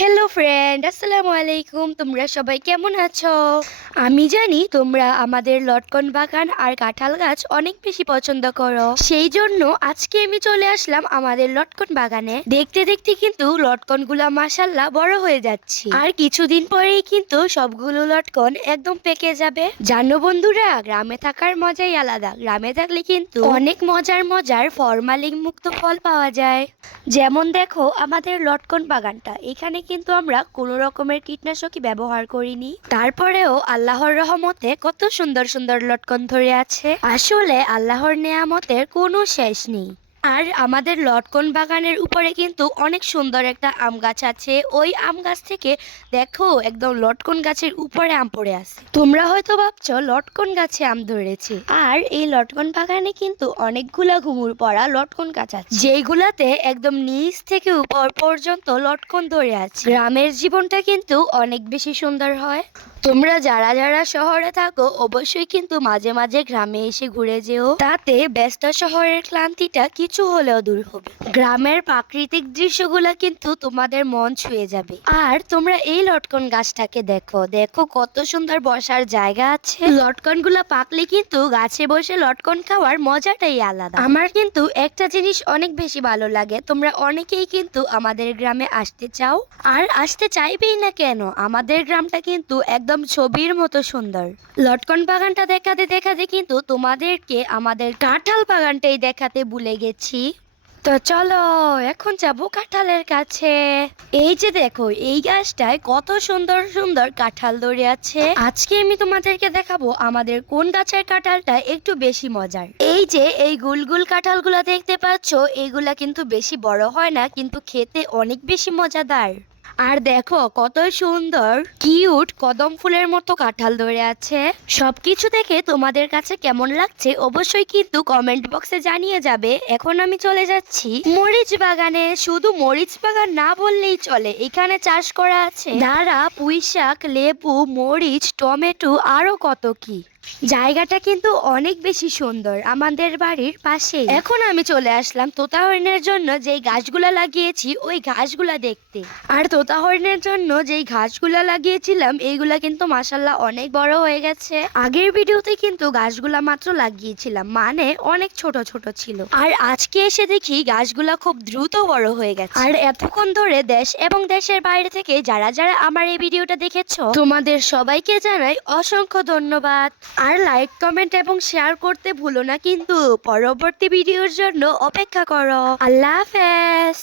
Hello friend, আসসালামু আলাইকুম। তোমরা সবাই কেমন আছো? আমি জানি তোমরা আমাদের লটকন বাগান আর কাঁঠাল গাছ অনেক বেশি পছন্দ করো। সেই জন্য আজকে আমি চলে আসলাম আমাদের লটকন বাগানে। দেখতে দেখতে কিন্তু লটকনগুলো মাশাআল্লাহ বড় হয়ে যাচ্ছে, আর কিছুদিন পরেই কিন্তু সবগুলো লটকন একদম পেকে যাবে। জানো বন্ধুরা, গ্রামে থাকার মজাই আলাদা। গ্রামে থাকলে কিন্তু অনেক মজার মজার ফরমালিন মুক্ত ফল পাওয়া যায়। যেমন দেখো আমাদের লটকন বাগানটা, এখানে কিন্তু আমরা কোনো রকমের কীটনাশকই ব্যবহার করিনি। তারপরেও আল্লাহর রহমতে কত সুন্দর সুন্দর লটকন ধরে আছে। আসলে আল্লাহর নেয়ামতের কোনো শেষ নেই। আর আমাদের লটকন বাগানের উপরে কিন্তু অনেক সুন্দর একটা আম গাছ আছে। ওই আম গাছ থেকে দেখো একদম লটকন গাছের উপরে আম পড়ে আছে। তোমরা হয়তো ভাবছো লটকন গাছে আম ধরেছে, আর এই লটকন বাগানে কিন্তু অনেকগুলা ঘুঙুর পড়া লটকন গাছ আছে, যেইগুলাতে একদম নিচ থেকে উপর পর্যন্ত লটকন ধরে আছে। গ্রামের জীবনটা কিন্তু অনেক বেশি সুন্দর হয়। তোমরা যারা যারা শহরে থাকো অবশ্যই কিন্তু মাঝে মাঝে গ্রামে এসে ঘুরে যেও, তাতে ব্যস্ত শহরের ক্লান্তিটা কিছু হলেও দূর হবে। গ্রামের প্রাকৃতিক দৃশ্যগুলো কিন্তু তোমাদের মন ছুঁয়ে যাবে। আর তোমরা এই লটকন গাছটাকে দেখো, দেখো কত সুন্দর বসার জায়গা আছে। লটকন গুলা পাকলে কিন্তু গাছে বসে লটকন খাওয়ার মজাটাই আলাদা। আমার কিন্তু একটা জিনিস অনেক বেশি ভালো লাগে, তোমরা অনেকেই কিন্তু আমাদের গ্রামে আসতে চাও, আর আসতে চাইবেই না কেন। আমাদের গ্রামটা কিন্তু একদম ছবির মতো সুন্দর। লটকন বাগানটা দেখাতে দেখাতে কিন্তু তোমাদেরকে আমাদের কাঁঠাল বাগানটাই দেখাতে ভুলে গেছি। তো চলো এখন যাবো কাঁঠালের কাছে। এই যে দেখো এই গাছটায় কত সুন্দর সুন্দর কাঁঠাল ধরে আছে। আজকে আমি তোমাদেরকে দেখাবো আমাদের কোন গাছের কাঁঠালটা একটু বেশি মজার। এই যে এই গুলগুল কাঁঠালগুলা দেখতে পাচ্ছ, এইগুলা কিন্তু বেশি বড় হয় না, কিন্তু খেতে অনেক বেশি মজাদার। আর দেখো কত সুন্দর কিউট কদম ফুলের মতো কাঁঠাল ধরে আছে। সবকিছু দেখে তোমাদের কাছে কেমন লাগছে অবশ্যই কিন্তু কমেন্ট বক্সে জানিয়ে যাবে। এখন আমি চলে যাচ্ছি মরিচ বাগানে। শুধু মরিচ বাগান না বললেই চলে, এখানে চাষ করা আছে ডাঁড়া, পুঁই শাক, লেবু, মরিচ, টমেটো, আরো কত কি। জায়গাটা কিন্তু অনেক বেশি সুন্দর আমাদের বাড়ির পাশে। এখন আমি চলে আসলাম তোতা হরিণের জন্য যেই গাছগুলা লাগিয়েছি ওই গাছগুলা দেখতে। আর তোতা হরিণের জন্য যেই ঘাসগুলা লাগিয়েছিলাম এইগুলা কিন্তু মাশাআল্লাহ অনেক বড় হয়ে গেছে। আগের ভিডিওতে কিন্তু গাছগুলা মাত্র লাগিয়েছিলাম, মানে অনেক ছোট ছোট ছিল, আর আজকে এসে দেখি গাছগুলা খুব দ্রুত বড় হয়ে গেছে। আর এতক্ষণ ধরে দেশ এবং দেশের বাইরে থেকে যারা যারা আমার এই ভিডিওটা দেখেছো তোমাদের সবাইকে জানাই অসংখ্য ধন্যবাদ। আর লাইক, কমেন্ট এবং শেয়ার করতে ভুলো না কিন্তু। পরবর্তী ভিডিওর জন্য অপেক্ষা করো। আল্লাহ হাফেজ।